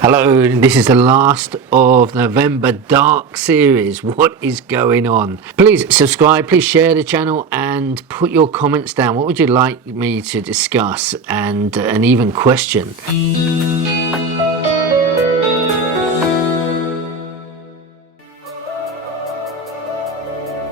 Hello, this is the last of November Dark series. What is going on? Please subscribe, please share the channel and put your comments down. What would you like me to discuss and even question?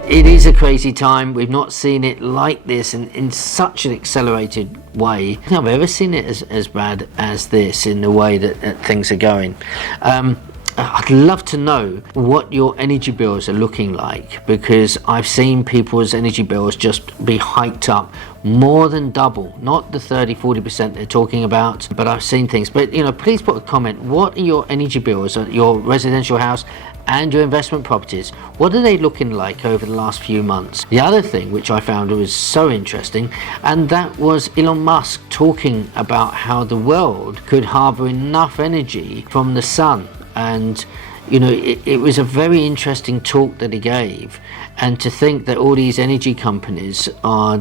It is a crazy time. We've not seen it like this in such an accelerated way. I don't think I've ever seen it as bad as this in the way that things are going. I'd love to know what your energy bills are looking like, because I've seen people's energy bills just be hiked up more than double, not the 30-40% they're talking about, but I've seen things. But please put a comment. What are your energy bills at your residential house and your investment properties? What are they looking like over the last few months? The other thing which I found was so interesting, and that was Elon Musk talking about how the world could harbour enough energy from the sun. And it was a very interesting talk that he gave, and to think that all these energy companies are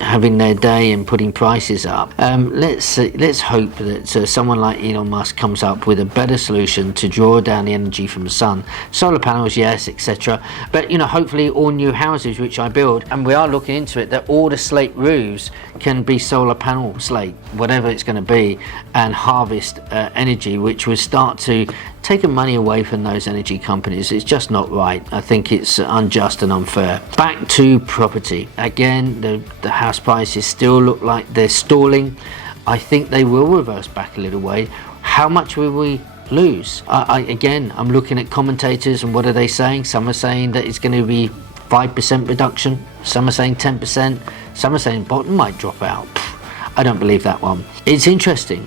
having their day and putting prices up. Let's hope that someone like Elon Musk comes up with a better solution to draw down the energy from the sun. Solar panels, yes, etc. But hopefully all new houses which I build, and we are looking into it, that all the slate roofs can be solar panel slate, whatever it's going to be, and harvest energy, which will start to take money away from those energy companies. It's just not right. I think it's unjust and unfair. Back to property. Again, the house prices still look like they're stalling. I think they will reverse back a little way. How much will we lose? I'm looking at commentators, and what are they saying? Some are saying that it's going to be 5% reduction. Some are saying 10%. Some are saying bottom might drop out. I don't believe that one. It's interesting.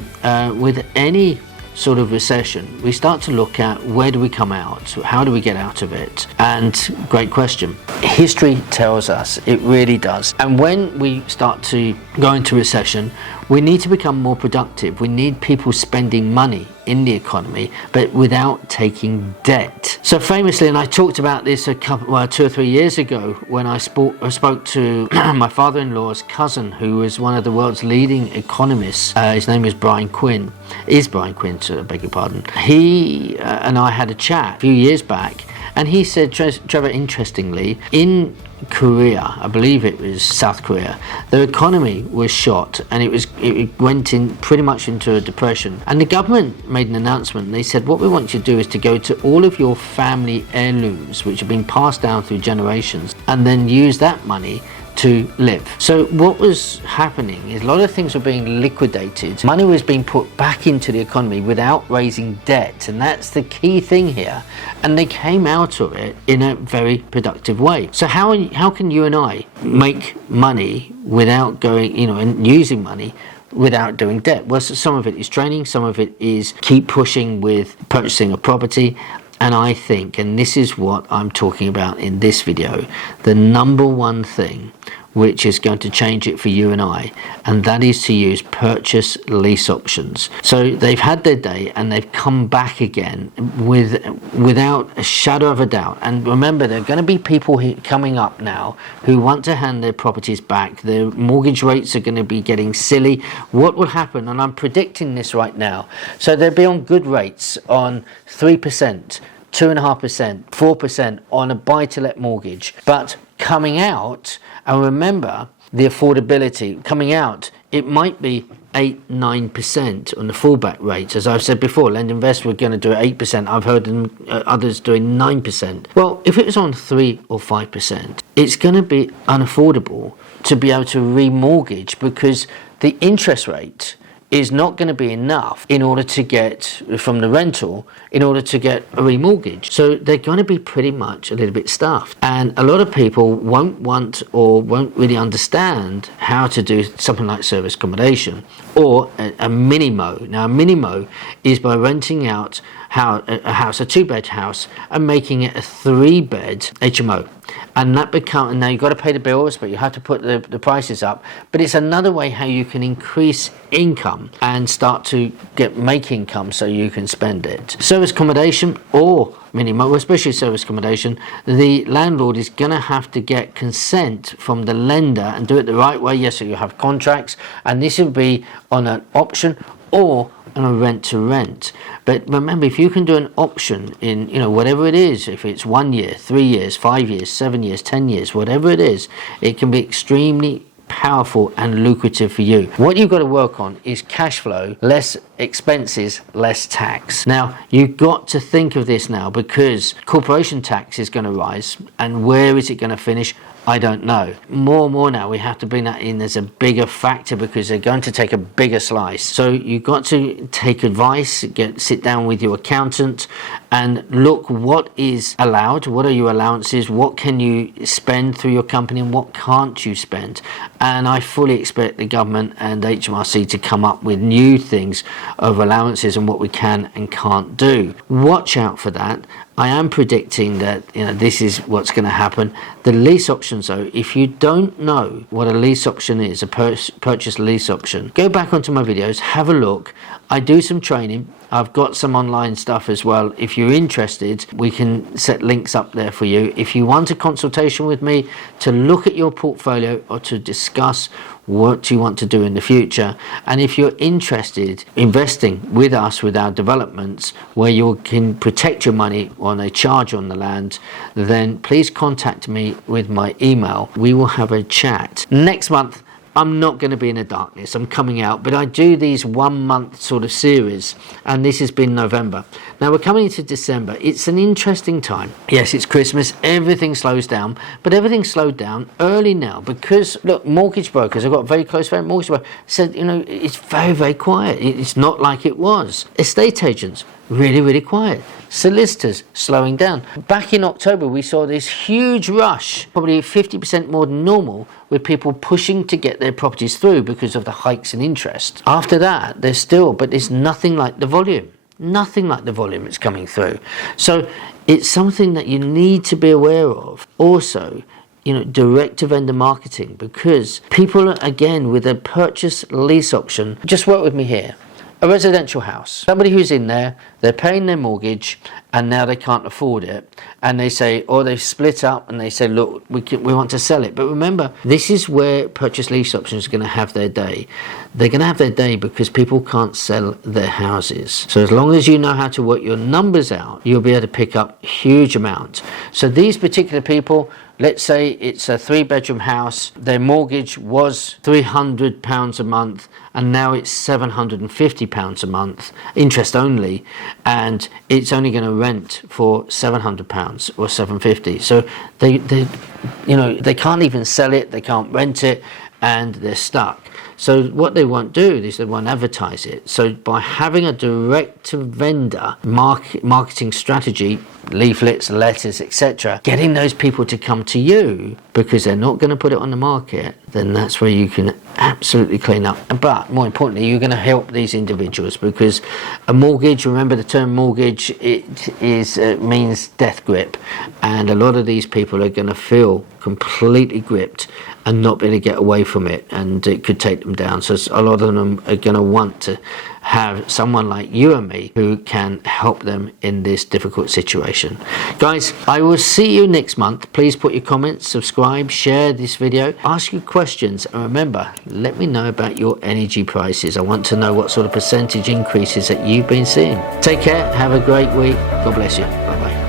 With any sort of recession, we start to look at where do we come out, how do we get out of it, and great question. History tells us, it really does. And when we start to go into recession, we need to become more productive. We need people spending money in the economy, but without taking debt. So famously, and I talked about this 2 or 3 years ago when I spoke to my father-in-law's cousin, who was one of the world's leading economists. His name is Brian Quinn. Is Brian Quinn, I beg your pardon. He and I had a chat a few years back, and he said, Trevor, interestingly, in Korea, I believe it was South Korea, the economy was shot, and it went in pretty much into a depression. And the government made an announcement, and they said, what we want you to do is to go to all of your family heirlooms, which have been passed down through generations, and then use that money to live. So what was happening is a lot of things were being liquidated. Money was being put back into the economy without raising debt, and that's the key thing here. And they came out of it in a very productive way. So how can you and I make money without going, and using money without doing debt? Well, some of it is training, some of it is keep pushing with purchasing a property. And I think, and this is what I'm talking about in this video, the number one thing which is going to change it for you and I, and that is to use purchase lease options. So they've had their day and they've come back again without a shadow of a doubt. And remember, there are going to be people coming up now who want to hand their properties back. Their mortgage rates are going to be getting silly. What will happen, and I'm predicting this right now, so they'll be on good rates on 3%, 2.5%, 4% on a buy-to-let mortgage, but coming out, and remember the affordability, coming out, it might be 8-9% on the fallback rate. As I've said before, Lend Invest were going to do 8%. I've heard others doing 9%. Well, if it was on 3 or 5%, it's going to be unaffordable to be able to remortgage, because the interest rate is not going to be enough in order to get from the rental, in order to get a remortgage. So they're going to be pretty much a little bit stuffed. And a lot of people won't want or won't really understand how to do something like service accommodation or a mini-mo. Now, a mini-mo is by renting out a house, a 2-bed house, and making it a 3-bed HMO. And that now you've got to pay the bills, but you have to put the prices up. But it's another way how you can increase income and start to make income so you can spend it. Service accommodation or minimum, especially service accommodation, the landlord is going to have to get consent from the lender and do it the right way. Yes, so you have contracts, and this will be on an option or on a rent to rent. But remember, if you can do an option in, whatever it is, if it's 1 year, 3 years, 5 years, 7 years, 10 years, whatever it is, it can be extremely powerful and lucrative for you. What you've got to work on is cash flow, less expenses, less tax. Now, you've got to think of this now, because corporation tax is going to rise, and where is it going to finish? I don't know. More and more now we have to bring that in as a bigger factor, because they're going to take a bigger slice. So you've got to take advice, sit down with your accountant and look what is allowed, what are your allowances, what can you spend through your company and what can't you spend. And I fully expect the government and HMRC to come up with new things of allowances and what we can and can't do. Watch out for that. I am predicting that this is what's going to happen. The lease options, though, if you don't know what a lease option is, a purchase lease option, go back onto my videos, have a look. I do some training. I've got some online stuff as well. If you're interested, we can set links up there for you. If you want a consultation with me to look at your portfolio or to discuss what you want to do in the future, and if you're interested investing with us with our developments where you can protect your money on a charge on the land, then please contact me with my email. We will have a chat. Next month, I'm not going to be in the darkness. I'm coming out, but I do these 1 month sort of series, and this has been November. Now we're coming into December. It's an interesting time. Yes, it's Christmas. Everything slows down, but everything slowed down early now because, look, mortgage brokers, I've got a very close friend, mortgage broker, said, it's very, very quiet. It's not like it was. Estate agents, really, really quiet. Solicitors slowing down. Back in October, we saw this huge rush, probably 50% more than normal, with people pushing to get their properties through because of the hikes in interest. After that, but there's nothing like the volume. Nothing like the volume that's coming through. So it's something that you need to be aware of. Also, direct to vendor marketing, because people, again, with a purchase lease option, just work with me here. A residential house, somebody who's in there, they're paying their mortgage and now they can't afford it, and they say, or they've split up and they say, look, we want to sell it. But remember, this is where purchase lease options are going to have their day. They're going to have their day because people can't sell their houses. So as long as you know how to work your numbers out, you'll be able to pick up huge amounts. So these particular people, let's say it's a 3-bedroom house, their mortgage was £300 a month and now it's £750 a month, interest only, and it's only going to rent for £700 or £750. So they can't even sell it, they can't rent it, and they're stuck. So what they won't do is they won't advertise it. So by having a direct-to-vendor marketing strategy, leaflets, letters, etc., getting those people to come to you because they're not going to put it on the market, then that's where you can absolutely clean up. But more importantly, you're going to help these individuals, because a mortgage, remember the term mortgage, it means death grip, and a lot of these people are going to feel completely gripped and not be able to get away from it, and it could take them down. So a lot of them are going to want to have someone like you and me who can help them in this difficult situation. Guys, I will see you next month. Please put your comments, subscribe, share this video, ask your questions, and remember, let me know about your energy prices. I want to know what sort of percentage increases that you've been seeing. Take care, have a great week. God bless you. Bye bye.